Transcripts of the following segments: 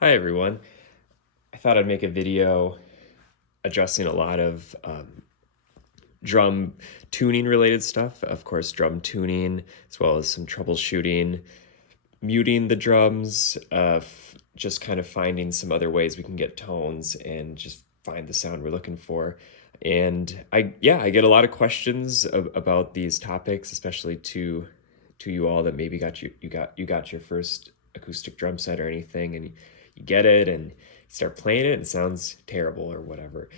Hi everyone. I thought I'd make a video addressing a lot of drum tuning related stuff. Of course, drum tuning, as well as some troubleshooting, muting the drums, just kind of finding some other ways we can get tones and just find the sound we're looking for. And I get a lot of questions about these topics, especially to you all that maybe got your first acoustic drum set or anything, and you get it and you start playing it and it sounds terrible or whatever.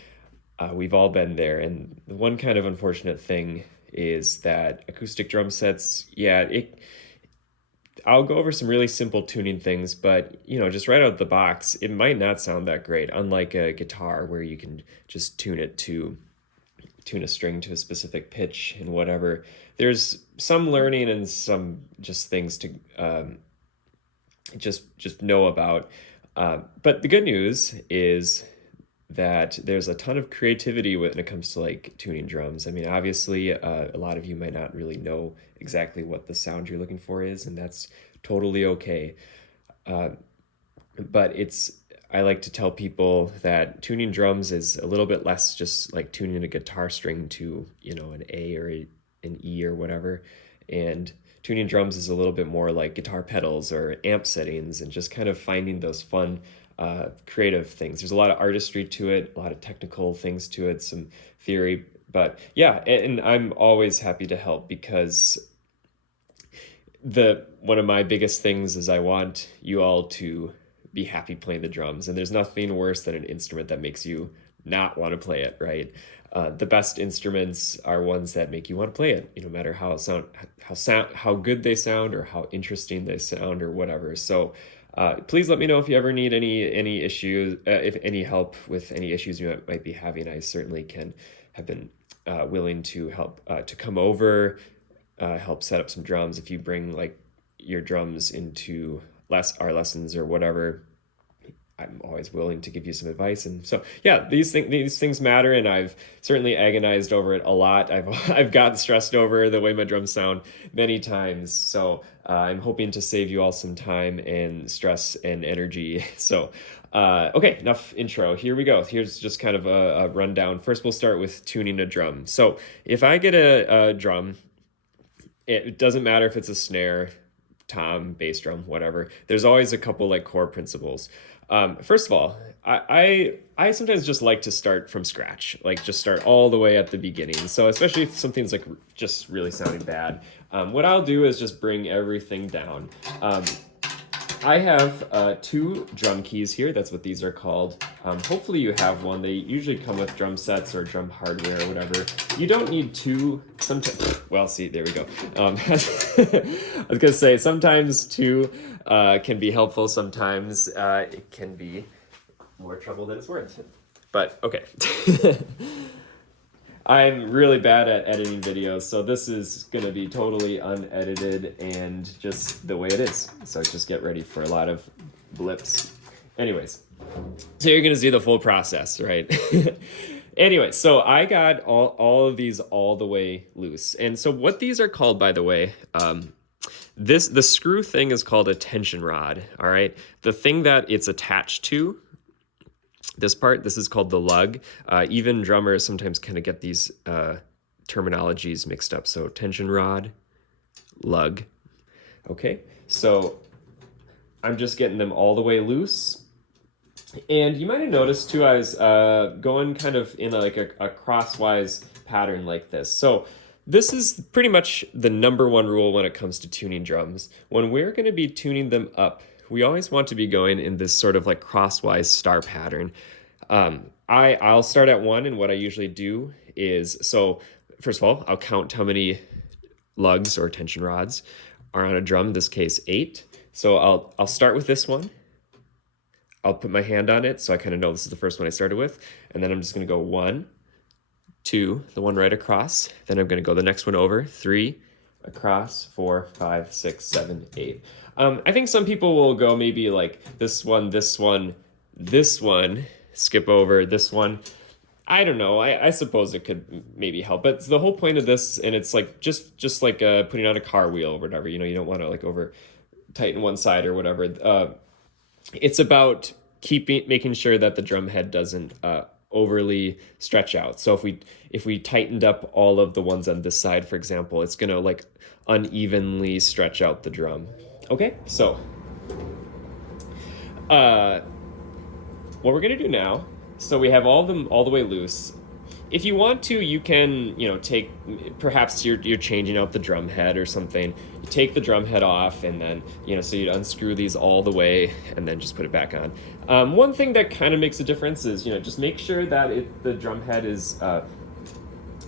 We've all been there, and the one kind of unfortunate thing is that acoustic drum sets, I'll go over some really simple tuning things, but just right out of the box, it might not sound that great, unlike a guitar where you can just tune a string to a specific pitch and whatever. There's some learning and some just things to just know about. But the good news is that there's a ton of creativity when it comes to like tuning drums. I mean, obviously, a lot of you might not really know exactly what the sound you're looking for is, and that's totally okay. But I like to tell people that tuning drums is a little bit less just like tuning a guitar string to, an A or an E or whatever. And tuning drums is a little bit more like guitar pedals or amp settings and just kind of finding those fun, creative things. There's a lot of artistry to it, a lot of technical things to it, some theory. But yeah, and I'm always happy to help because the one of my biggest things is I want you all to be happy playing the drums, and there's nothing worse than an instrument that makes you not want to play it, right? The best instruments are ones that make you want to play it, no matter how good they sound or how interesting they sound or whatever. So please let me know if you ever need any issues, if any help with any issues you might be having. I certainly have been willing to help to come over, help set up some drums. If you bring like your drums into our lessons or whatever, I'm always willing to give you some advice. And so, yeah, these things matter, and I've certainly agonized over it a lot. I've gotten stressed over the way my drums sound many times. So I'm hoping to save you all some time and stress and energy. So, okay, enough intro. Here we go. Here's just kind of a rundown. First, we'll start with tuning a drum. So if I get a drum, it doesn't matter if it's a snare, tom, bass drum, whatever. There's always a couple like core principles. First of all, I sometimes just like to start from scratch, like just start all the way at the beginning. So especially if something's like just really sounding bad, what I'll do is just bring everything down. I have two drum keys here. That's what these are called. Hopefully you have one. They usually come with drum sets or drum hardware or whatever. You don't need two. Sometimes, well, see, there we go. I was gonna say sometimes two can be helpful. Sometimes it can be more trouble than it's worth. But okay. I'm really bad at editing videos, so this is going to be totally unedited and just the way it is. So just get ready for a lot of blips. Anyways, so you're going to see the full process, right? Anyway, so I got all of these all the way loose. And so what these are called, by the way, the screw thing is called a tension rod, all right? The thing that it's attached to, this is called the lug. Even drummers sometimes kind of get these terminologies mixed up. So tension rod, lug. Okay, so I'm just getting them all the way loose. And you might have noticed too, I was going kind of in a crosswise pattern like this. So this is pretty much the number one rule when it comes to tuning drums. When we're going to be tuning them up, we always want to be going in this sort of like crosswise star pattern. I'll start at 1, and what I usually do is, so first of all, I'll count how many lugs or tension rods are on a drum, in this case 8. So I'll start with this one. I'll put my hand on it so I kind of know this is the first one I started with, and then I'm just going to go 1, 2, the one right across, then I'm going to go the next one over, 3, across, 4, 5, 6, 7, 8. I think some people will go maybe like this one, this one, this one, skip over this one. I don't know. I suppose it could maybe help, but the whole point of this, and it's like just like putting on a car wheel or whatever. You don't want to like over tighten one side or whatever. it's about making sure that the drum head doesn't overly stretch out. So if we tightened up all of the ones on this side, for example, it's gonna like unevenly stretch out the drum. Okay, so what we're gonna do now, so we have all the way loose. If you want to, you can, take, perhaps you're changing out the drum head or something. You take the drum head off and then, so you'd unscrew these all the way and then just put it back on. One thing that kind of makes a difference is, just make sure that the drum head is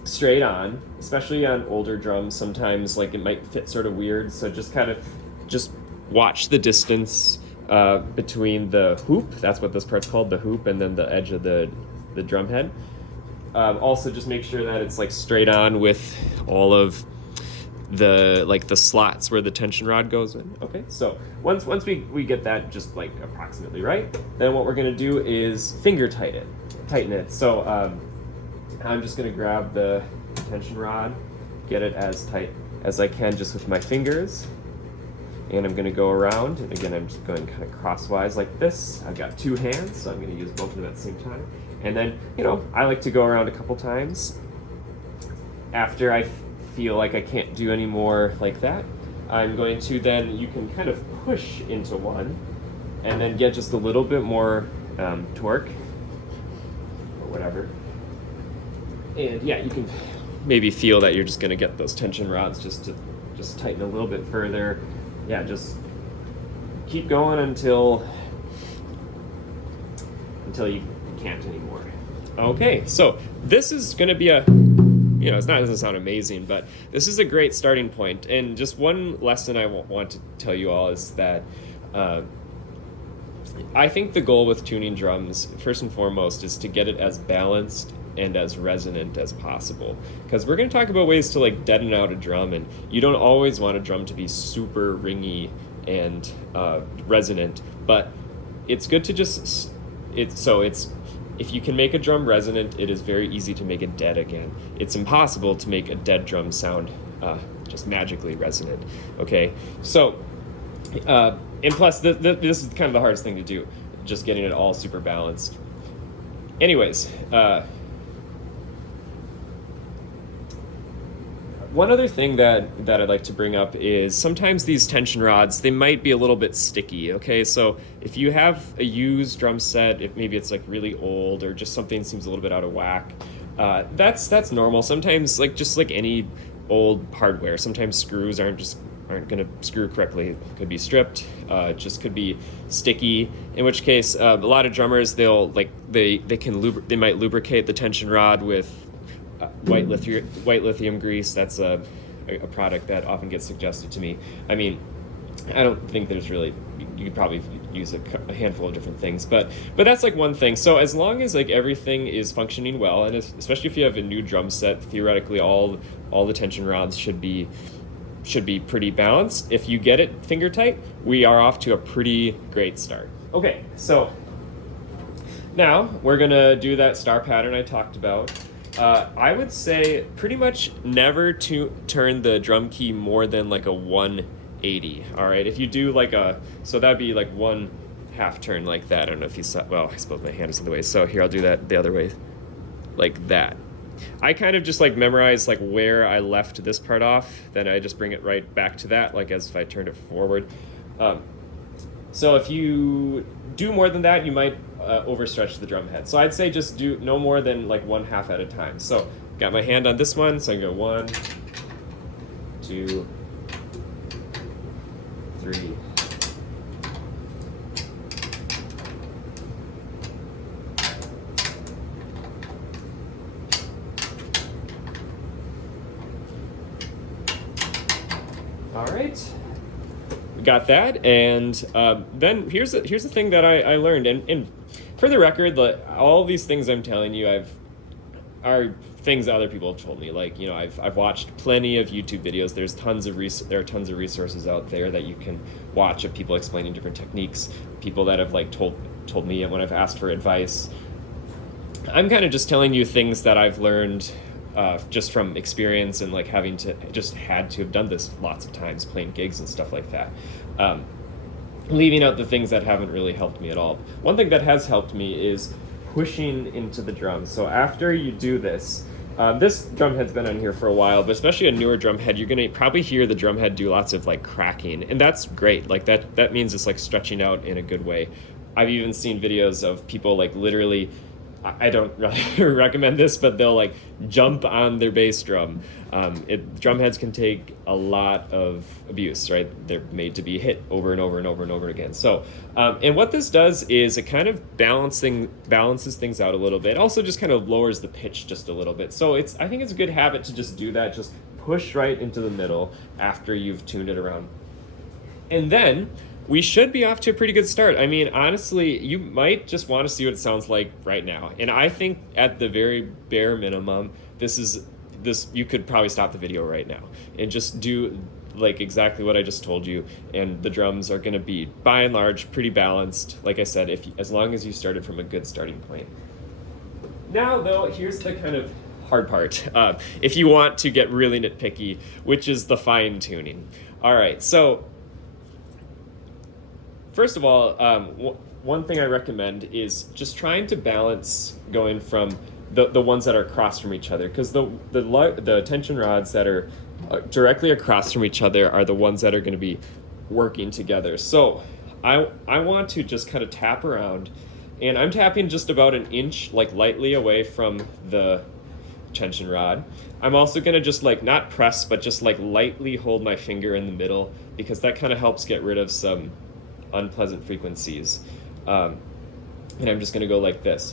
straight on, especially on older drums. Sometimes like it might fit sort of weird. So just watch the distance between the hoop. That's what this part's called, the hoop, and then the edge of the drum head. Also, just make sure that it's like straight on with all of the slots where the tension rod goes in. Okay, so once we get that just like approximately right, then what we're gonna do is finger tighten it. So I'm just gonna grab the tension rod, get it as tight as I can just with my fingers, and I'm gonna go around. And again, I'm just going kind of crosswise like this. I've got two hands, so I'm gonna use both of them at the same time. And then, I like to go around a couple times. After I feel like I can't do any more like that, I'm going to then, you can kind of push into one and then get just a little bit more torque or whatever. And yeah, you can maybe feel that you're just gonna get those tension rods just to tighten a little bit further. Yeah, just keep going until you can't anymore. Okay, so this is going to be it doesn't sound amazing, but this is a great starting point. And just one lesson I want to tell you all is that I think the goal with tuning drums, first and foremost, is to get it as balanced and as resonant as possible. Because we're going to talk about ways to like deaden out a drum, and you don't always want a drum to be super ringy and resonant, but it's good to just if you can make a drum resonant, it is very easy to make it dead again. It's impossible to make a dead drum sound just magically resonant. Okay, so and plus this is kind of the hardest thing to do, just getting it all super balanced. Anyways, one other thing that I'd like to bring up is sometimes these tension rods, they might be a little bit sticky, okay? So if you have a used drum set, if maybe it's like really old or just something seems a little bit out of whack, that's normal. Sometimes, just like any old hardware, sometimes screws aren't gonna screw correctly. Could be stripped, just could be sticky, in which case a lot of drummers, they might lubricate the tension rod with white lithium grease. That's a product that often gets suggested to me. I mean, I don't think there's really, you could probably use a handful of different things, but that's like one thing. So as long as like everything is functioning well, and especially if you have a new drum set, theoretically all the tension rods should be pretty balanced. If you get it finger tight, we are off to a pretty great start. Okay, so now we're gonna do that star pattern I talked about. I would say pretty much never to turn the drum key more than like a 180. All right, if you do so that'd be like 1/2 turn like that. I don't know if you saw, well, I suppose my hand is in the way. So here, I'll do that the other way, like that. I kind of just like memorize like where I left this part off, then I just bring it right back to that, like as if I turned it forward. So if you do more than that, you might overstretch the drum head. So I'd say just do no more than like 1/2 at a time. So got my hand on this one, so I go 1, 2, 3. All right. Got that, and then here's the thing that I learned, and for the record, all these things I'm telling you are things other people have told me. Like, I've watched plenty of YouTube videos. There are tons of resources out there that you can watch of people explaining different techniques, people that have like told me when I've asked for advice. I'm kind of just telling you things that I've learned just from experience and like had to have done this lots of times, playing gigs and stuff like that. leaving out the things that haven't really helped me at all. One thing that has helped me is pushing into the drums. So after you do this, this drum head's been on here for a while, but especially a newer drum head, you're gonna probably hear the drum head do lots of like cracking, and that's great. Like that means it's like stretching out in a good way. I've even seen videos of people like literally, I don't really recommend this, but they'll like jump on their bass drum. Drum heads can take a lot of abuse, right? They're made to be hit over and over and over and over again. So, and what this does is it kind of balances things out a little bit. Also, just kind of lowers the pitch just a little bit. So I think it's a good habit to just do that. Just push right into the middle after you've tuned it around, and then we should be off to a pretty good start. I mean, honestly, you might just want to see what it sounds like right now. And I think at the very bare minimum, this you could probably stop the video right now and just do like exactly what I just told you. And the drums are going to be by and large pretty balanced. Like I said, as long as you started from a good starting point. Now though, here's the kind of hard part. If you want to get really nitpicky, which is the fine tuning. All right, so first of all, one thing I recommend is just trying to balance going from the ones that are across from each other, because the tension rods that are directly across from each other are the ones that are going to be working together. So I want to just kind of tap around, and I'm tapping just about an inch, like lightly away from the tension rod. I'm also going to just like not press, but just like lightly hold my finger in the middle, because that kind of helps get rid of some unpleasant frequencies. And I'm just gonna go like this.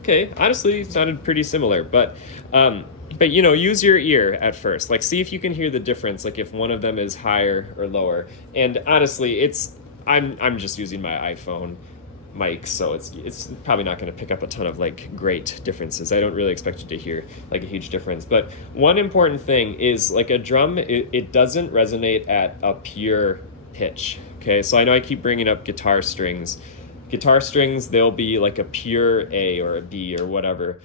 Okay, honestly, it sounded pretty similar, but you know, use your ear at first. Like, see if you can hear the difference, like if one of them is higher or lower. And honestly, I'm just using my iPhone mic, so it's probably not going to pick up a ton of like great differences. I don't really expect you to hear like a huge difference. But one important thing is like a drum, it doesn't resonate at a pure pitch. Okay, so I know I keep bringing up guitar strings. Guitar strings, they'll be like a pure A or a B or whatever.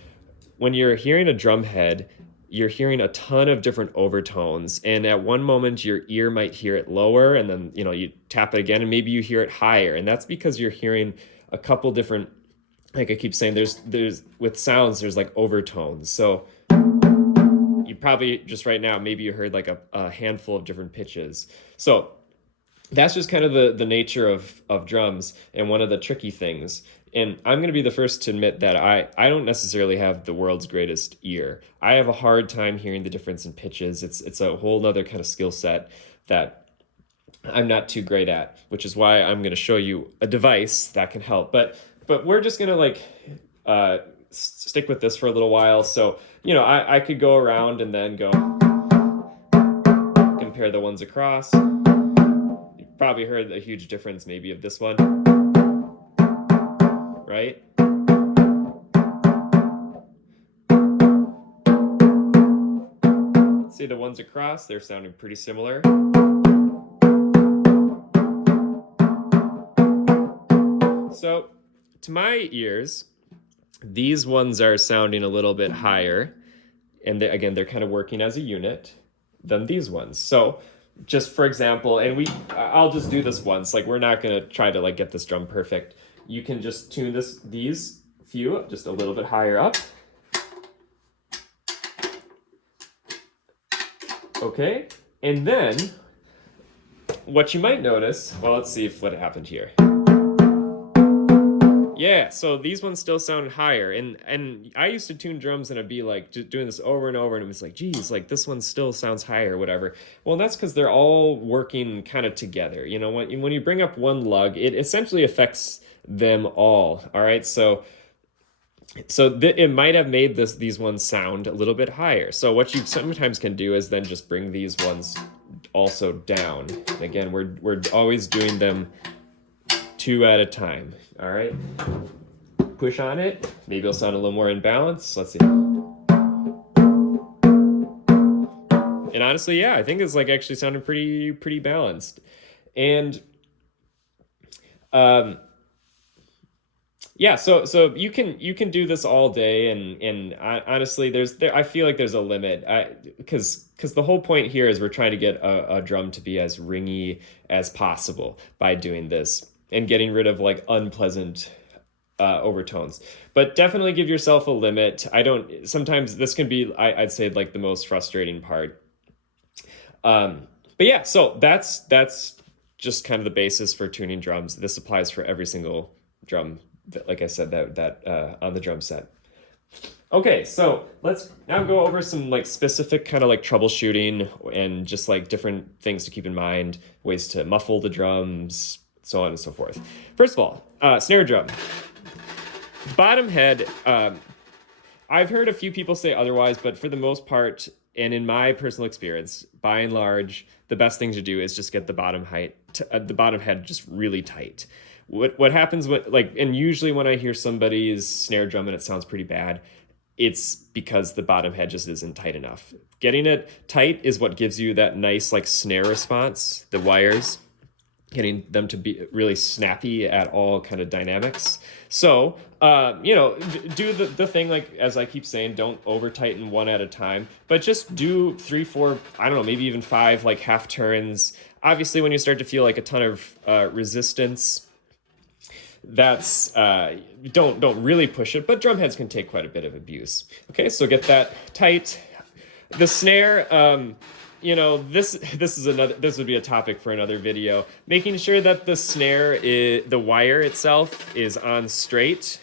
When you're hearing a drum head, you're hearing a ton of different overtones, and at one moment your ear might hear it lower, and then you tap it again and maybe you hear it higher, and that's because you're hearing a couple different, like I keep saying, there's with sounds there's like overtones. So you probably just right now maybe you heard like a handful of different pitches. So that's just kind of the nature of drums, and one of the tricky things. And I'm going to be the first to admit that I don't necessarily have the world's greatest ear. I have a hard time hearing the difference in pitches. It's a whole nother kind of skill set that I'm not too great at, which is why I'm going to show you a device that can help. But we're just going to like stick with this for a little while. So, I could go around and then go compare the ones across. You probably heard a huge difference maybe of this one, right? See the ones across, they're sounding pretty similar. So to my ears, these ones are sounding a little bit higher, and again, they're kind of working as a unit than these ones. So just for example, and I'll just do this once, like we're not gonna try to like get this drum perfect. You can just tune these few just a little bit higher up. Okay, and then what you might notice, well, let's see what happened here. Yeah, so these ones still sound higher, and I used to tune drums and I'd be like just doing this over and over, and it was like, geez, like this one still sounds higher or whatever. Well, that's because they're all working kind of together. When you bring up one lug, it essentially affects them all. All right, so it might have made these ones sound a little bit higher. So what you sometimes can do is then just bring these ones also down. And again, we're always doing them two at a time. All right, push on it. Maybe it'll sound a little more in balance. Let's see. And honestly, yeah, I think it's like actually sounding pretty balanced. And yeah, Yeah, so you can do this all day, and honestly, I feel like there's a limit, because the whole point here is we're trying to get a drum to be as ringy as possible by doing this and getting rid of like unpleasant overtones. But definitely give yourself a limit. I don't. Sometimes this can be, I'd say, like the most frustrating part. But yeah, so that's just kind of the basis for tuning drums. This applies for every single drum, like I said, that on the drum set. Okay, so let's now go over some like specific kind of like troubleshooting and just like different things to keep in mind, ways to muffle the drums, so on and so forth. First of all, snare drum. Bottom head, I've heard a few people say otherwise, but for the most part, and in my personal experience, by and large, the best thing to do is just get the bottom the bottom head just really tight. What happens when, like, and usually when I hear somebody's snare drum and it sounds pretty bad, it's because the bottom head just isn't tight enough. Getting it tight is what gives you that nice like snare response, the wires, getting them to be really snappy at all kind of dynamics. So, do the thing, like, as I keep saying, don't over tighten one at a time, but just do 3, 4, I don't know, maybe even 5, like half turns. Obviously, when you start to feel like a ton of resistance, that's, don't really push it, but drum heads can take quite a bit of abuse. Okay, so get that tight. The snare, this would be a topic for another video. Making sure that the snare the wire itself is on straight.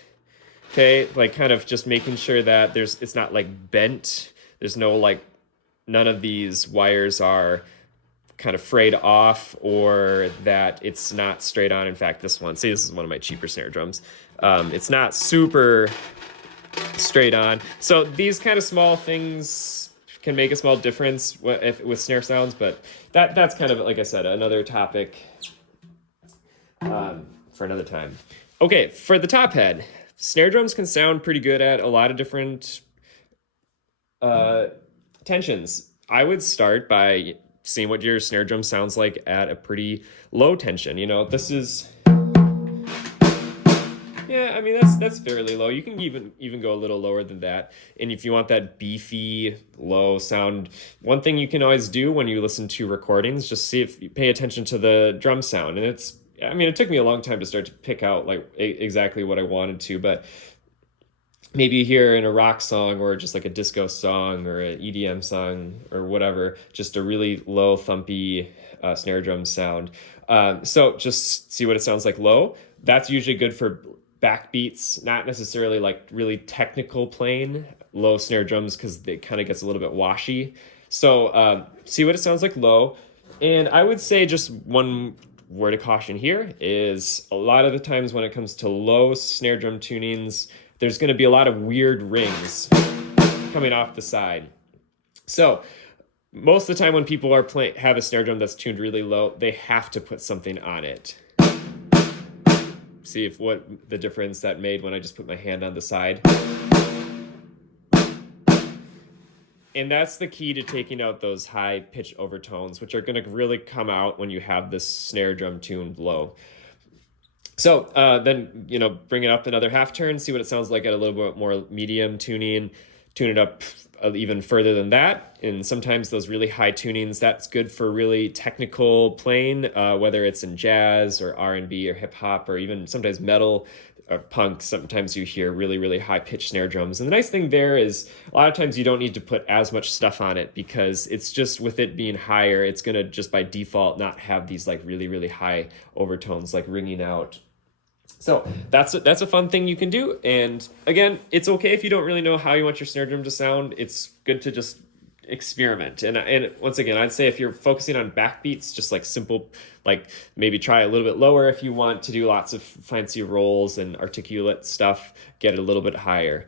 Okay, like kind of just making sure that it's not like bent. There's no like, none of these wires are kind of frayed off, or that it's not straight on. In fact, this is one of my cheaper snare drums. It's not super straight on. So these kind of small things can make a small difference with snare sounds, but that's kind of, like I said, another topic for another time. Okay, for the top head, snare drums can sound pretty good at a lot of different tensions. I would start by seeing what your snare drum sounds like at a pretty low tension. This is, yeah, I mean, that's fairly low. You can even go a little lower than that. And if you want that beefy low sound, one thing you can always do when you listen to recordings, just see if you pay attention to the drum sound. And it took me a long time to start to pick out like exactly what I wanted to, but maybe you hear in a rock song or just like a disco song or an EDM song or whatever, just a really low thumpy snare drum sound. So just see what it sounds like low. That's usually good for backbeats, not necessarily like really technical playing, low snare drums, because it kind of gets a little bit washy. So see what it sounds like low. And I would say just one word of caution here is a lot of the times when it comes to low snare drum tunings, there's going to be a lot of weird rings coming off the side. So most of the time when people have a snare drum that's tuned really low, they have to put something on it. See what the difference that made when I just put my hand on the side. And that's the key to taking out those high pitch overtones, which are going to really come out when you have this snare drum tuned low. So then, bring it up another half turn, see what it sounds like at a little bit more medium tuning, tune it up even further than that. And sometimes those really high tunings, that's good for really technical playing, whether it's in jazz or R&B or hip hop or even sometimes metal or punk. Sometimes you hear really, really high pitched snare drums. And the nice thing there is a lot of times you don't need to put as much stuff on it, because it's just, with it being higher, it's going to just by default not have these like really, really high overtones like ringing out. So that's a fun thing you can do. And again, it's okay if you don't really know how you want your snare drum to sound. It's good to just experiment. And once again, I'd say if you're focusing on backbeats, just like simple, like maybe try a little bit lower. If you want to do lots of fancy rolls and articulate stuff, get it a little bit higher.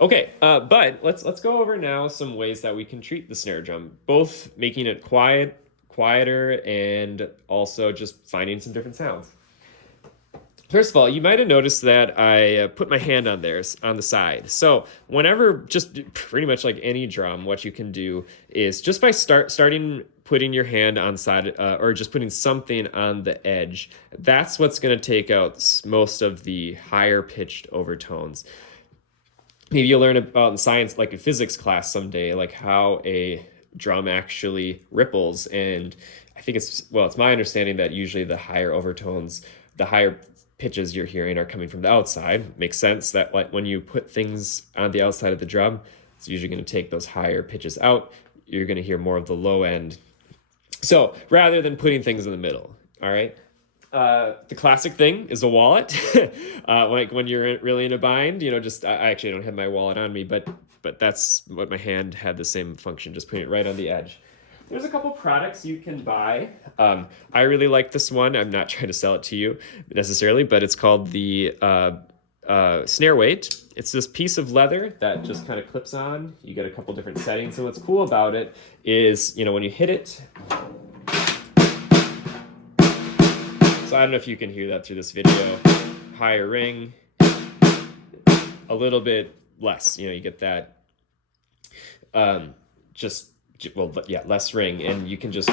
Okay, but let's go over now some ways that we can treat the snare drum, both making it quieter, and also just finding some different sounds. First of all, you might have noticed that I put my hand on the side. So whenever, just pretty much like any drum, what you can do is just by starting putting your hand on side, or just putting something on the edge. That's what's going to take out most of the higher pitched overtones. Maybe you'll learn about in science, like a physics class someday, like how a drum actually ripples. And I think it's my understanding that usually the higher overtones, the higher pitches you're hearing are coming from the outside. Makes sense that like when you put things on the outside of the drum, it's usually going to take those higher pitches out. You're going to hear more of the low end. So rather than putting things in the middle, all right? The classic thing is a wallet. Like when you're really in a bind, you know, just I actually don't have my wallet on me, but that's what my hand had, the same function, just putting it right on the edge. There's a couple products you can buy. I really like this one. I'm not trying to sell it to you necessarily, but it's called the snare weight. It's this piece of leather that just kind of clips on. You get a couple different settings. And what's cool about it is, you know, when you hit it, so I don't know if you can hear that through this video, higher ring, a little bit less, you know, you get that, less ring, and you can just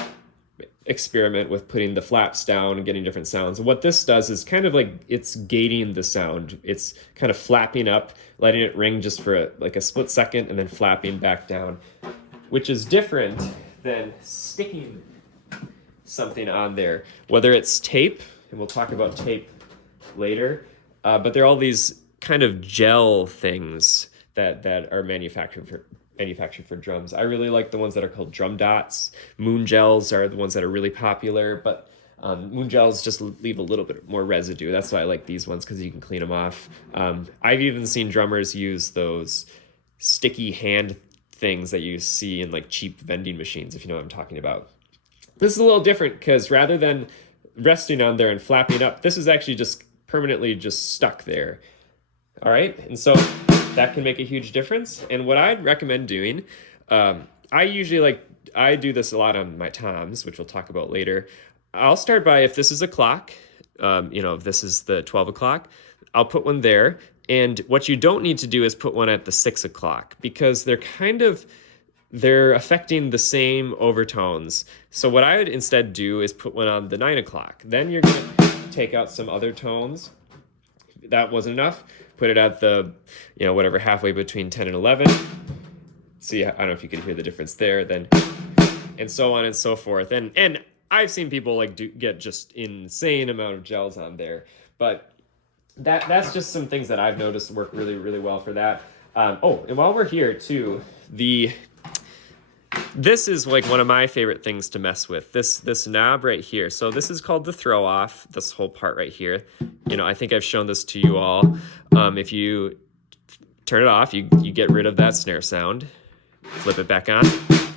experiment with putting the flaps down and getting different sounds. What this does is kind of like it's gating the sound. It's kind of flapping up, letting it ring just for a split second, and then flapping back down, which is different than sticking something on there, whether it's tape, and we'll talk about tape later, but there are all these kind of gel things that are manufactured for drums. I really like the ones that are called drum dots. Moon gels are the ones that are really popular, but moon gels just leave a little bit more residue. That's why I like these ones, because you can clean them off. I've even seen drummers use those sticky hand things that you see in like cheap vending machines, if you know what I'm talking about. This is a little different because rather than resting on there and flapping up, this is actually just permanently just stuck there. All right, and so that can make a huge difference. And what I'd recommend doing, I do this a lot on my toms, which we'll talk about later. I'll start by, if this is a clock, if this is the 12 o'clock, I'll put one there. And what you don't need to do is put one at the 6 o'clock, because they're affecting the same overtones. So what I would instead do is put one on the 9 o'clock. Then you're going to take out some other tones. That wasn't enough. Put it at the, whatever, halfway between 10 and 11. See, I don't know if you can hear the difference there. Then, and so on and so forth. And I've seen people get just insane amount of gels on there. But that's just some things that I've noticed work really, really well for that. And while we're here too, this is like one of my favorite things to mess with, this knob right here. So this is called the throw off, this whole part right here. I think I've shown this to you all. If you turn it off, you get rid of that snare sound, flip it back on.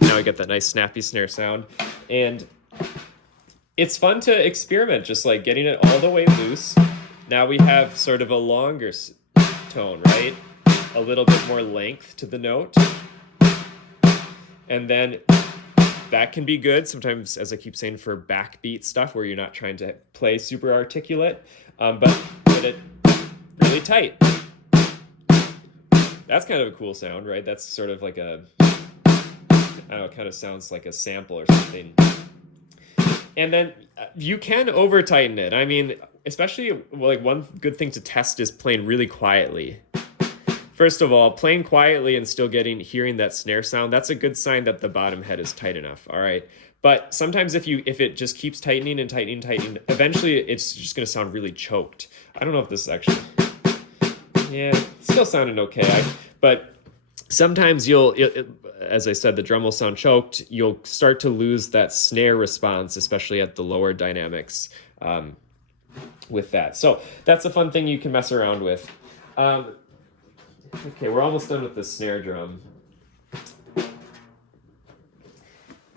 Now we get that nice snappy snare sound. And it's fun to experiment, just like getting it all the way loose. Now we have sort of a longer tone, right? A little bit more length to the note. And then that can be good sometimes, as I keep saying, for backbeat stuff where you're not trying to play super articulate, but get it really tight. That's kind of a cool sound, right? That's sort of like it kind of sounds like a sample or something. And then you can over tighten it. I mean, especially one good thing to test is playing really quietly. First of all, playing quietly and still hearing that snare sound, that's a good sign that the bottom head is tight enough, all right? But sometimes if it just keeps tightening and tightening, eventually it's just gonna sound really choked. I don't know if this is actually, yeah, it's still sounding okay. But sometimes as I said, the drum will sound choked. You'll start to lose that snare response, especially at the lower dynamics with that. So that's a fun thing you can mess around with. Okay, we're almost done with the snare drum.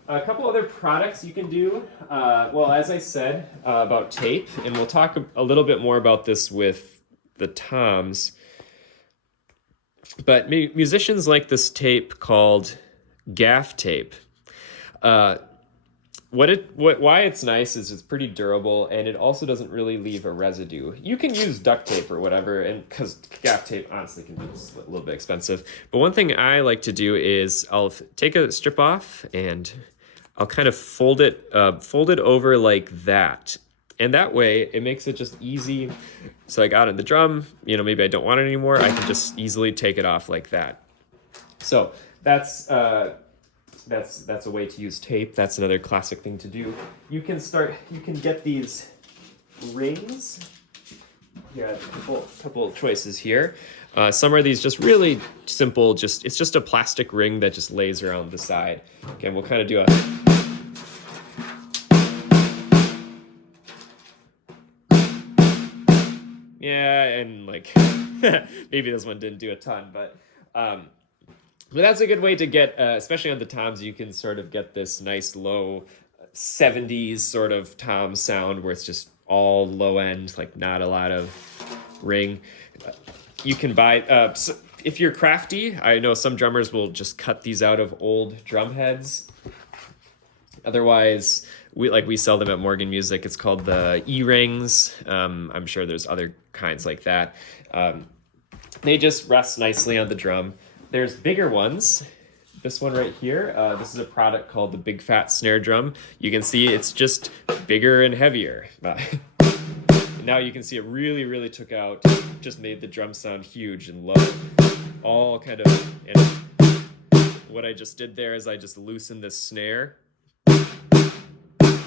A couple other products you can do. As I said about tape, and we'll talk a little bit more about this with the toms, but musicians like this tape called gaff tape. Why it's nice is it's pretty durable, and it also doesn't really leave a residue. You can use duct tape or whatever, and because gaff tape honestly can be a little bit expensive. But one thing I like to do is I'll take a strip off, and I'll kind of fold it over like that. And that way it makes it just easy. So I got in the drum, maybe I don't want it anymore. I can just easily take it off like that. So that's a way to use tape. That's another classic thing to do. You can get these rings. Yeah, a couple choices here. Some are these just really simple, it's just a plastic ring that just lays around the side. Again, we'll kind of do a... Yeah, and like, maybe this one didn't do a ton, but that's a good way to get, especially on the toms, you can sort of get this nice low 70s sort of tom sound where it's just all low end, like not a lot of ring. You can buy, so if you're crafty, I know some drummers will just cut these out of old drum heads. Otherwise, we sell them at Morgan Music. It's called the E-rings. I'm sure there's other kinds like that. They just rest nicely on the drum. There's bigger ones. This one right here, this is a product called the Big Fat Snare Drum. You can see it's just bigger and heavier. Now you can see it really, really took out, just made the drum sound huge and low. All kind of, and what I just did there is I just loosened this snare.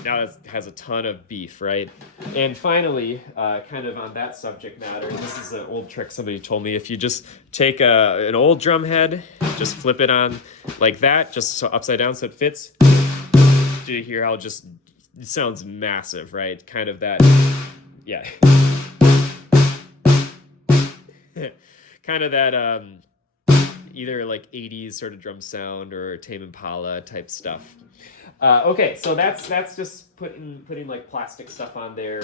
Now it has a ton of beef, right? And finally, kind of on that subject matter, this is an old trick somebody told me. If you just take an old drum head, just flip it on like that, just so upside down so it fits. Do you hear how it sounds massive, right? Kind of that, yeah. Kind of that either like 80s sort of drum sound or Tame Impala type stuff. Okay, so that's just putting like plastic stuff on there.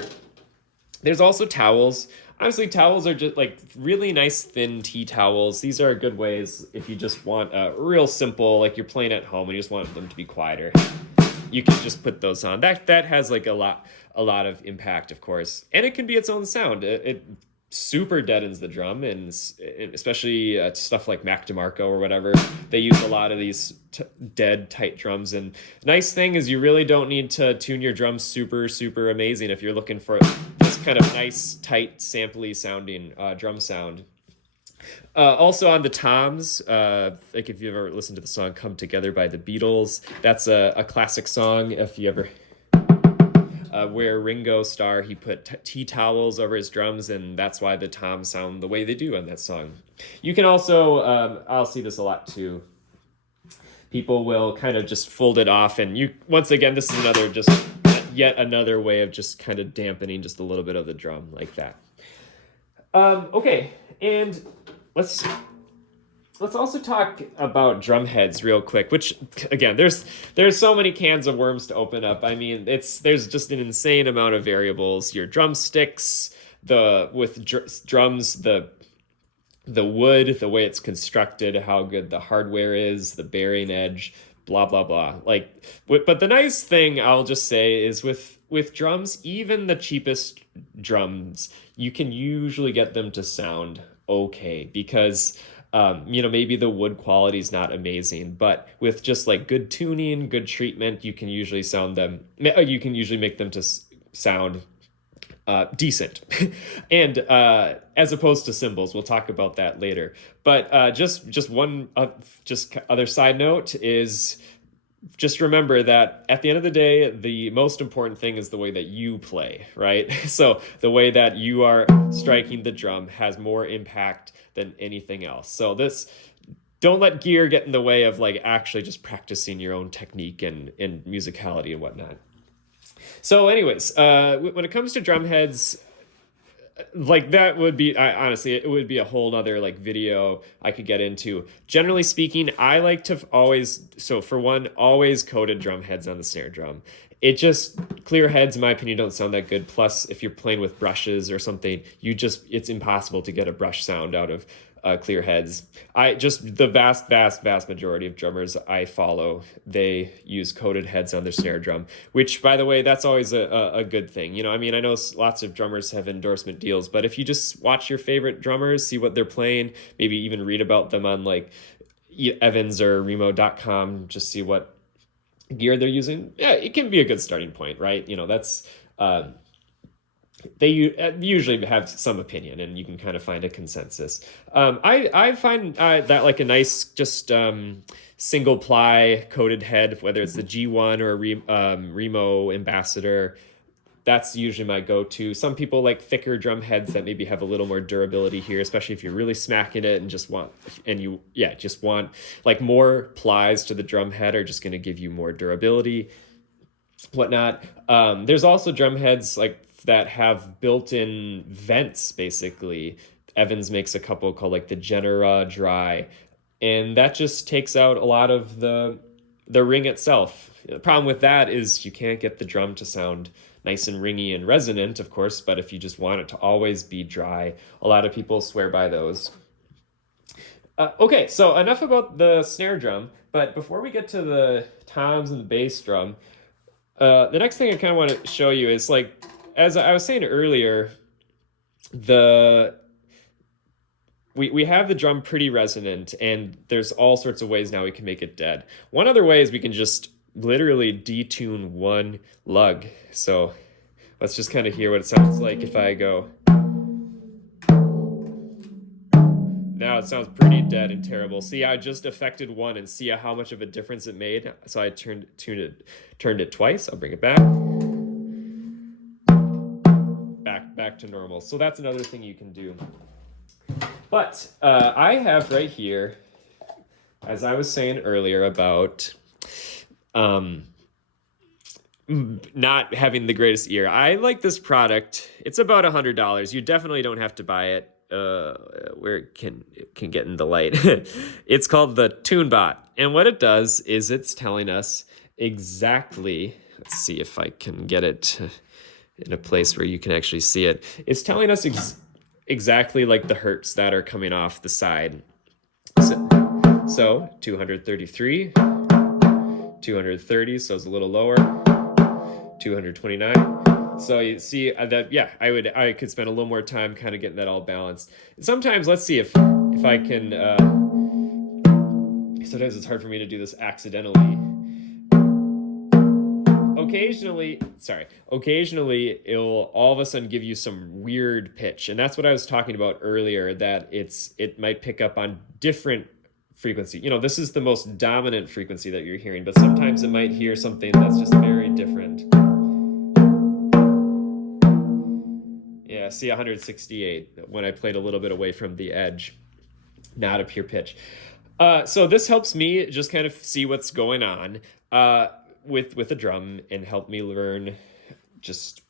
There's also towels. Honestly, towels are just like really nice thin tea towels. These are good ways if you just want a real simple, like you're playing at home and you just want them to be quieter. You can just put those on. That has like a lot of impact, of course, and it can be its own sound. It super deadens the drum, and especially stuff like Mac DeMarco or whatever, they use a lot of these dead tight drums. And the nice thing is you really don't need to tune your drums super amazing if you're looking for this kind of nice tight sampley sounding drum sound. Also on the toms, like if you've ever listened to the song Come Together by the Beatles, that's a classic song. If you ever where Ringo Starr, he put tea towels over his drums, and that's why the toms sound the way they do on that song. You can also, I'll see this a lot too, people will kind of just fold it off, and once again, this is yet another way of just kind of dampening just a little bit of the drum like that. Okay, and let's also talk about drum heads real quick, which again, there's so many cans of worms to open up. I mean, there's just an insane amount of variables. Your drumsticks, drums, the wood, the way it's constructed, how good the hardware is, the bearing edge, blah blah blah. But the nice thing I'll just say is with drums, even the cheapest drums, you can usually get them to sound okay, because maybe the wood quality is not amazing, but with just like good tuning, good treatment, you can usually make them to sound decent. And as opposed to cymbals, we'll talk about that later. But just one other side note is, just remember that at the end of the day, the most important thing is the way that you play, right? So the way that you are striking the drum has more impact than anything else. So don't let gear get in the way of like actually just practicing your own technique and musicality and whatnot. So anyways, when it comes to drum heads, like that would be, honestly, it would be a whole nother like video I could get into. Generally speaking, I like to always coated drum heads on the snare drum. Clear heads, in my opinion, don't sound that good. Plus, if you're playing with brushes or something, it's impossible to get a brush sound out of clear heads. The vast majority of drummers I follow, they use coated heads on their snare drum, which, by the way, that's always a good thing. I mean, I know lots of drummers have endorsement deals, but if you just watch your favorite drummers, see what they're playing, maybe even read about them on like Evans or Remo.com, just see what gear they're using, yeah, it can be a good starting point, right? You know, that's they usually have some opinion, and you can kind of find a consensus. I find that like a nice just single ply coated head, whether it's the G1 or a Remo Ambassador. That's usually my go-to. Some people like thicker drum heads that maybe have a little more durability here, especially if you're really smacking it and just want like more plies to the drum head are just going to give you more durability, whatnot. There's also drum heads like that have built-in vents, basically. Evans makes a couple called like the Genera Dry, and that just takes out a lot of the ring itself. The problem with that is you can't get the drum to sound nice and ringy and resonant, of course, but if you just want it to always be dry, a lot of people swear by those. Okay, so enough about the snare drum, but before we get to the toms and the bass drum, the next thing I kind of want to show you is like, as I was saying earlier, we have the drum pretty resonant, and there's all sorts of ways now we can make it dead. One other way is we can just literally detune one lug. So let's just kind of hear what it sounds like if I go. Now it sounds pretty dead and terrible. See, I just affected one, and see how much of a difference it made. So I turned it twice. I'll bring it back. Back to normal. So that's another thing you can do. But I have right here, as I was saying earlier about not having the greatest ear. I like this product. It's about $100. You definitely don't have to buy it where it can get in the light. It's called the tunebot. And what it does is it's telling us exactly, let's see if I can get it in a place where you can actually see it. It's telling us exactly like the hertz that are coming off the side. So 233, 230, so it's a little lower, 229. So you see that, yeah, I could spend a little more time kind of getting that all balanced. Sometimes, let's see if I can, sometimes it's hard for me to do this accidentally. Occasionally it'll all of a sudden give you some weird pitch. And that's what I was talking about earlier, that it might pick up on different frequency. You know, this is the most dominant frequency that you're hearing, but sometimes it might hear something that's just very different. Yeah, see 168 when I played a little bit away from the edge, not a pure pitch. So this helps me just kind of see what's going on with the drum, and help me learn just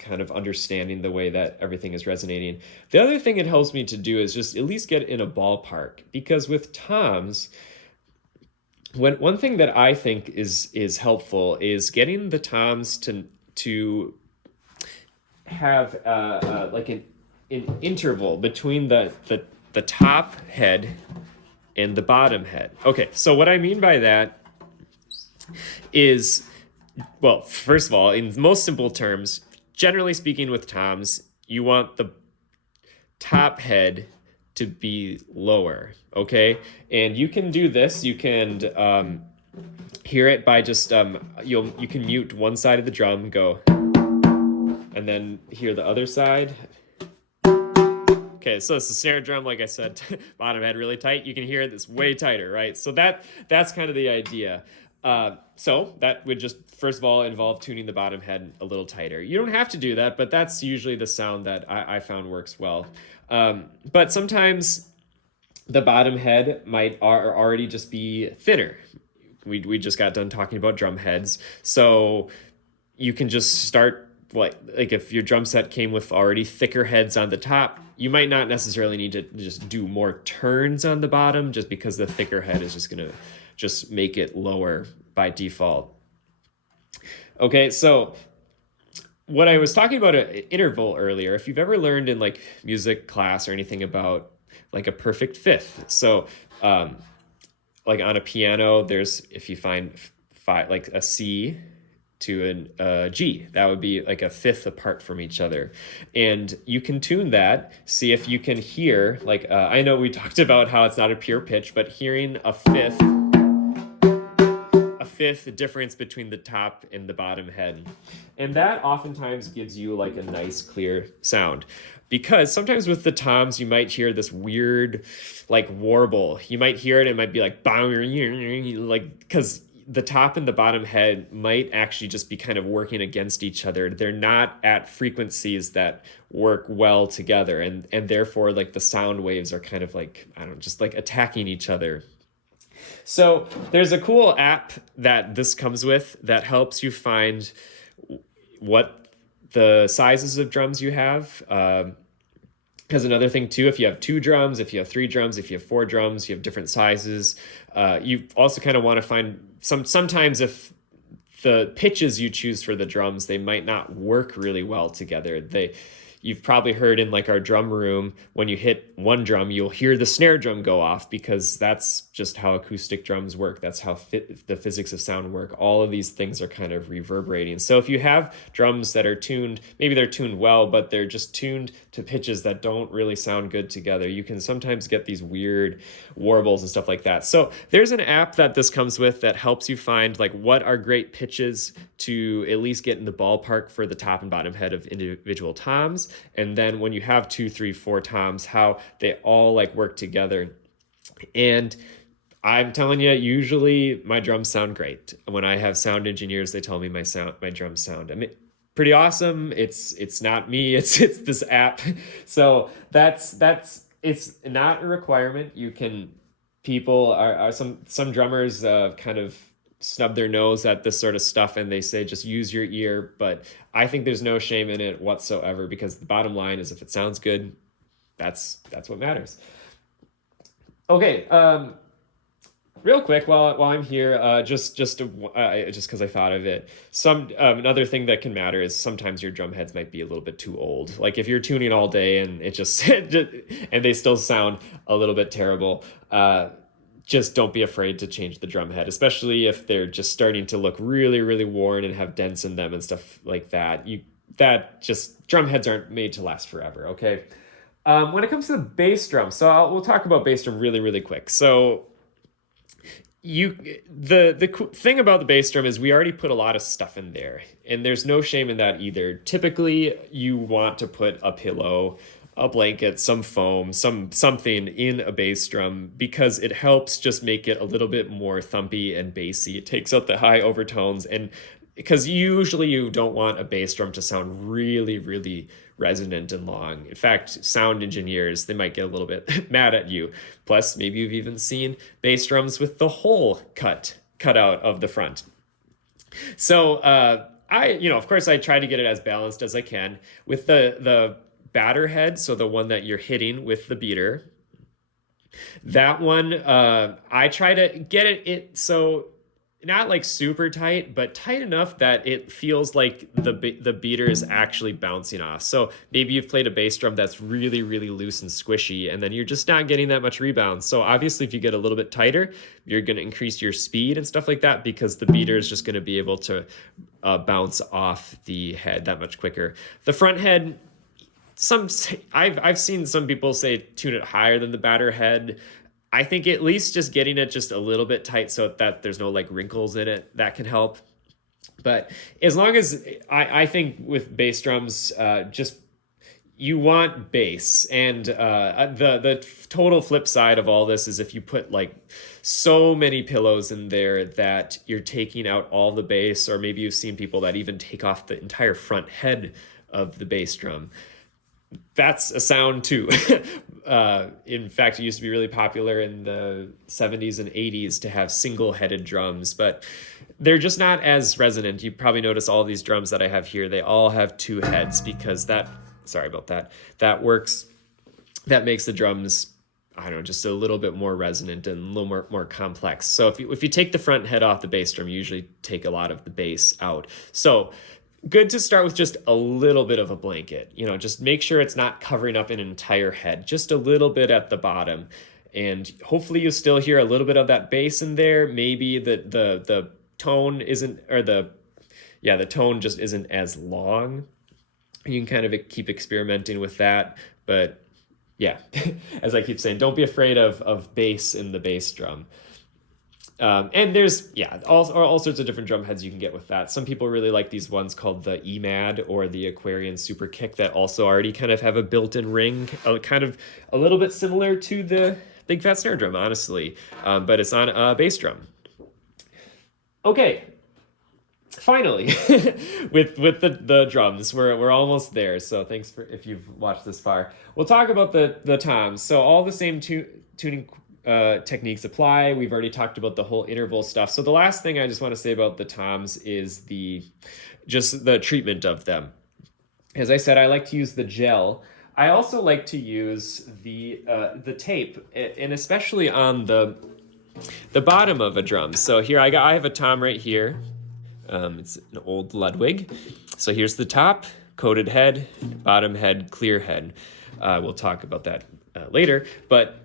kind of understanding the way that everything is resonating. The other thing it helps me to do is just at least get in a ballpark, because with toms, one thing that I think is helpful is getting the toms to have like an interval between the top head and the bottom head. Okay, so what I mean by that is, well, first of all, in most simple terms, generally speaking with toms, you want the top head to be lower, okay? And you can do this. You can hear it by just, you can mute one side of the drum, go, and then hear the other side. Okay, so it's the snare drum, like I said, bottom head really tight. You can hear it, it's way tighter, right? So that's kind of the idea. So that would just, first of all, involve tuning the bottom head a little tighter. You don't have to do that, but that's usually the sound that I found works well. But sometimes the bottom head might already just be thinner. We just got done talking about drum heads. So you can just start, like if your drum set came with already thicker heads on the top, you might not necessarily need to just do more turns on the bottom, just because the thicker head is just going to just make it lower by default. Okay, so what I was talking about an interval earlier, if you've ever learned in like music class or anything about like a perfect fifth. So like on a piano, there's, if you find like a C to a G, that would be like a fifth apart from each other. And you can tune that, see if you can hear, like I know we talked about how it's not a pure pitch, but hearing a fifth 1/5 difference between the top and the bottom head. And that oftentimes gives you like a nice clear sound. Because sometimes with the toms, you might hear this weird like warble. You might hear it, it might be like, like, because the top and the bottom head might actually just be kind of working against each other. They're not at frequencies that work well together. And therefore, like the sound waves are kind of like, I don't know, just like attacking each other. So there's a cool app that this comes with that helps you find what the sizes of drums you have. Because another thing too, if you have 2 drums, if you have 3 drums, if you have 4 drums, you have different sizes. You also kind of want to find sometimes if the pitches you choose for the drums, they might not work really well together. You've probably heard in like our drum room, when you hit one drum, you'll hear the snare drum go off because that's just how acoustic drums work. That's how the physics of sound work. All of these things are kind of reverberating. So if you have drums that are tuned, maybe they're tuned well, but they're just tuned to pitches that don't really sound good together, you can sometimes get these weird warbles and stuff like that. So there's an app that this comes with that helps you find like what are great pitches to at least get in the ballpark for the top and bottom head of individual toms. And then when you have 2, 3, 4 toms, how they all like work together. And I'm telling you, usually my drums sound great. When I have sound engineers, they tell me my drums sound, I mean, pretty awesome. It's not me, it's this app. So that's it's not a requirement. People are some drummers kind of snub their nose at this sort of stuff and they say just use your ear, but I think there's no shame in it whatsoever, because the bottom line is if it sounds good, that's what matters. Okay, real quick while I'm here, just because I thought of it, another thing that can matter is sometimes your drum heads might be a little bit too old. Like if you're tuning all day and it just and they still sound a little bit terrible, just don't be afraid to change the drum head, especially if they're just starting to look really, really worn and have dents in them and stuff like that. Drum heads aren't made to last forever, okay? When it comes to the bass drum, we'll talk about bass drum really, really quick. So the thing about the bass drum is we already put a lot of stuff in there, and there's no shame in that either. Typically, you want to put a pillow, a blanket, some foam, something in a bass drum because it helps just make it a little bit more thumpy and bassy. It takes out the high overtones, and because usually you don't want a bass drum to sound really, really resonant and long. In fact, sound engineers, they might get a little bit mad at you. Plus, maybe you've even seen bass drums with the hole cut out of the front. So of course, I try to get it as balanced as I can with the batter head, so the one that you're hitting with the beater. That one, I try to get it so not like super tight, but tight enough that it feels like the beater is actually bouncing off. So maybe you've played a bass drum that's really, really loose and squishy, and then you're just not getting that much rebound. So obviously, if you get a little bit tighter, you're going to increase your speed and stuff like that, because the beater is just going to be able to bounce off the head that much quicker. The front head, I've seen some people say tune it higher than the batter head. I think at least just getting it just a little bit tight so that there's no like wrinkles in it, that can help. But as long as I think with bass drums, just you want bass. And the total flip side of all this is if you put like so many pillows in there that you're taking out all the bass, or maybe you've seen people that even take off the entire front head of the bass drum. That's a sound too. In fact, it used to be really popular in the 70s and 80s to have single-headed drums, but they're just not as resonant. You probably notice all these drums that I have here, they all have 2 heads because sorry about that, that makes the drums, I don't know, just a little bit more resonant and a little more complex. So if you take the front head off the bass drum, you usually take a lot of the bass out. So good to start with just a little bit of a blanket. Just make sure it's not covering up an entire head, just a little bit at the bottom. And hopefully you still hear a little bit of that bass in there. Maybe the tone isn't, or the tone just isn't as long. You can kind of keep experimenting with that. But yeah, as I keep saying, don't be afraid of bass in the bass drum. And there's, yeah, all sorts of different drum heads you can get with that. Some people really like these ones called the EMAD or the Aquarian Super Kick that also already kind of have a built-in ring, kind of a little bit similar to the Big Fat Snare Drum, honestly, but it's on a bass drum. Okay, finally, with the drums, we're almost there. So thanks for if you've watched this far. We'll talk about the toms. So all the same tuning techniques apply. We've already talked about the whole interval stuff. So the last thing I just want to say about the toms is just the treatment of them. As I said, I like to use the gel. I also like to use the tape, and especially on the bottom of a drum. So here I have a tom right here. It's an old Ludwig. So here's the top, coated head, bottom head, clear head. We'll talk about that later, but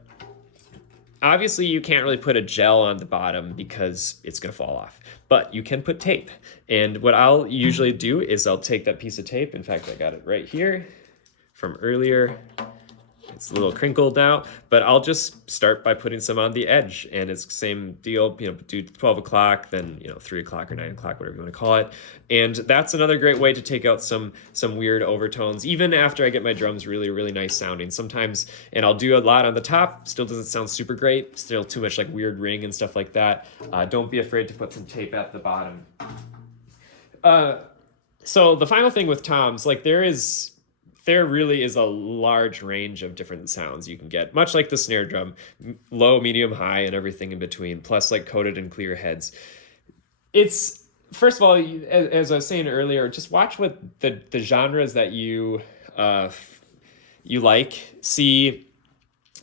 obviously you can't really put a gel on the bottom because it's gonna fall off, but you can put tape. And what I'll usually do is I'll take that piece of tape. In fact, I got it right here from earlier. It's a little crinkled now, but I'll just start by putting some on the edge, and it's the same deal, do 12 o'clock, then 3 o'clock or 9 o'clock, whatever you want to call it. And that's another great way to take out some weird overtones, even after I get my drums really, really nice sounding. Sometimes, and I'll do a lot on the top, still doesn't sound super great, still too much like weird ring and stuff like that. Don't be afraid to put some tape at the bottom. So the final thing with toms, like there really is a large range of different sounds you can get, much like the snare drum, low, medium, high, and everything in between, plus like coated and clear heads. It's, first of all, as I was saying earlier, just watch what the genres that you like, see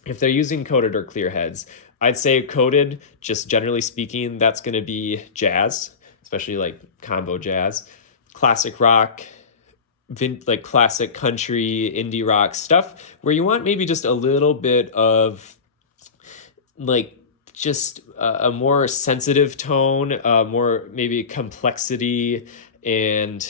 if they're using coated or clear heads. I'd say coated, just generally speaking, that's going to be jazz, especially like combo jazz, classic rock, like classic country, indie rock stuff, where you want maybe just a little bit of like just a more sensitive tone, more maybe complexity, and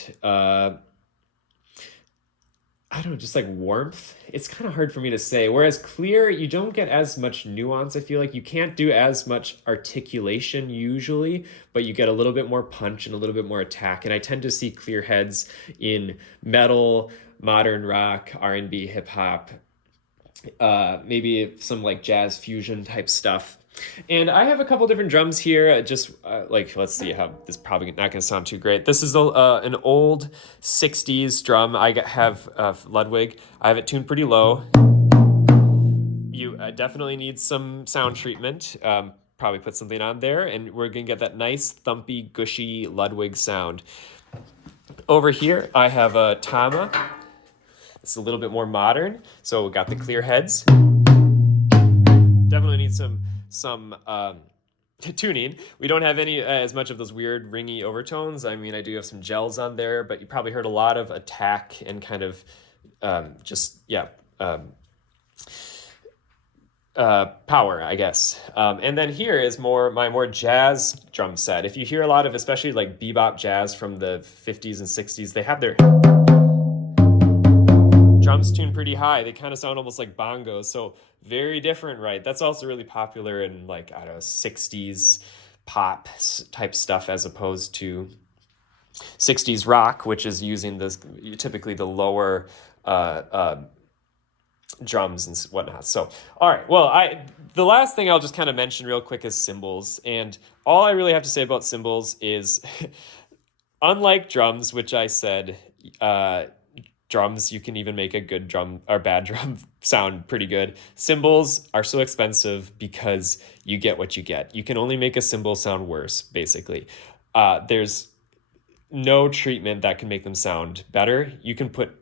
I don't know, just like warmth. It's kind of hard for me to say. Whereas clear, you don't get as much nuance. I feel like you can't do as much articulation usually, but you get a little bit more punch and a little bit more attack. And I tend to see clear heads in metal, modern rock, R&B, hip hop, maybe some like jazz fusion type stuff. And I have a couple different drums here. Just like, let's see how this is probably not going to sound too great. This is an old 60s drum. I have Ludwig. I have it tuned pretty low. You definitely need some sound treatment. Probably put something on there, and we're going to get that nice, thumpy, gushy Ludwig sound. Over here, I have a Tama. It's a little bit more modern. So we got the clear heads. Definitely need some tuning. We don't have any as much of those weird ringy overtones. I mean, I do have some gels on there, but you probably heard a lot of attack and kind of power, I guess. And then here is my more jazz drum set. If you hear a lot of, especially like bebop jazz from the 50s and 60s, they have their drums tuned pretty high. They kind of sound almost like bongos. So very different, right? That's also really popular in like, I don't know, 60s pop type stuff as opposed to 60s rock, which is using typically the lower drums and whatnot. So, all right. Well, the last thing I'll just kind of mention real quick is cymbals. And all I really have to say about cymbals is, unlike drums, which I said, drums, you can even make a good drum or bad drum sound pretty good. Cymbals are so expensive because you get what you get. You can only make a cymbal sound worse, basically. There's no treatment that can make them sound better. You can put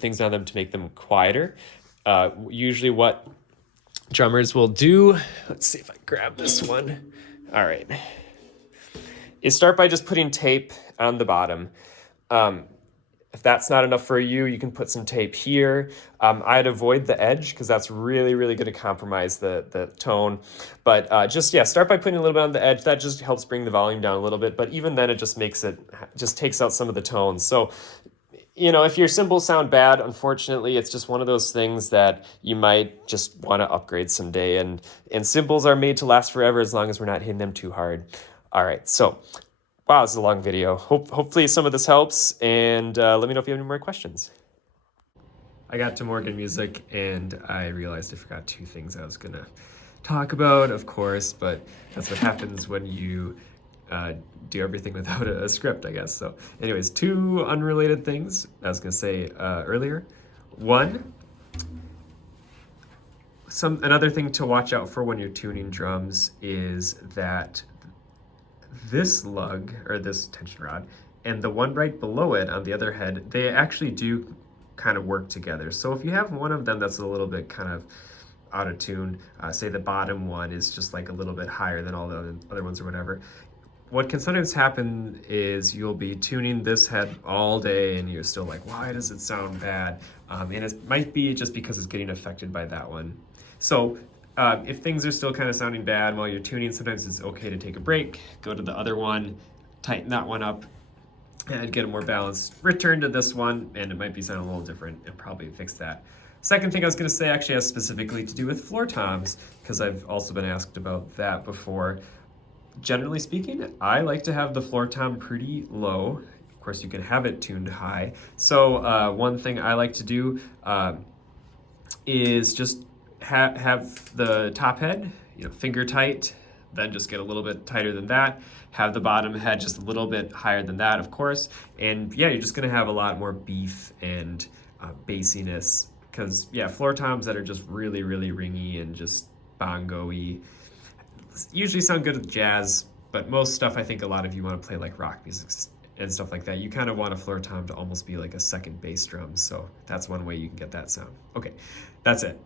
things on them to make them quieter. Usually what drummers will do, let's see if I grab this one. All right. Is start by just putting tape on the bottom. If that's not enough for you, you can put some tape here. I'd avoid the edge because that's really, really going to compromise the tone. But start by putting a little bit on the edge. That just helps bring the volume down a little bit. But even then, it just takes out some of the tones. So if your cymbals sound bad, unfortunately, it's just one of those things that you might just want to upgrade someday. And cymbals are made to last forever as long as we're not hitting them too hard. All right, so wow, this is a long video. Hopefully some of this helps, and let me know if you have any more questions. I got to Morgan Music, and I realized I forgot two things I was gonna talk about, of course, but that's what happens when you do everything without a script, I guess. So anyways, two unrelated things I was gonna say earlier. One, another thing to watch out for when you're tuning drums is that this lug, or this tension rod, and the one right below it on the other head, they actually do kind of work together. So if you have one of them that's a little bit kind of out of tune, say the bottom one is just like a little bit higher than all the other ones or whatever, what can sometimes happen is you'll be tuning this head all day and you're still like, why does it sound bad? And it might be just because it's getting affected by that one. So if things are still kind of sounding bad while you're tuning, sometimes it's okay to take a break, go to the other one, tighten that one up, and get it more balanced. Return to this one, and it might be sounding a little different, and probably fix that. Second thing I was going to say actually has specifically to do with floor toms, because I've also been asked about that before. Generally speaking, I like to have the floor tom pretty low. Of course, you can have it tuned high. So one thing I like to do is just have the top head, finger tight, then just get a little bit tighter than that. Have the bottom head just a little bit higher than that, of course. And yeah, you're just gonna have a lot more beef and bassiness. Because yeah, floor toms that are just really, really ringy and just bongo-y usually sound good with jazz, but most stuff I think a lot of you want to play like rock music and stuff like that. You kind of want a floor tom to almost be like a second bass drum. So that's one way you can get that sound. Okay, that's it.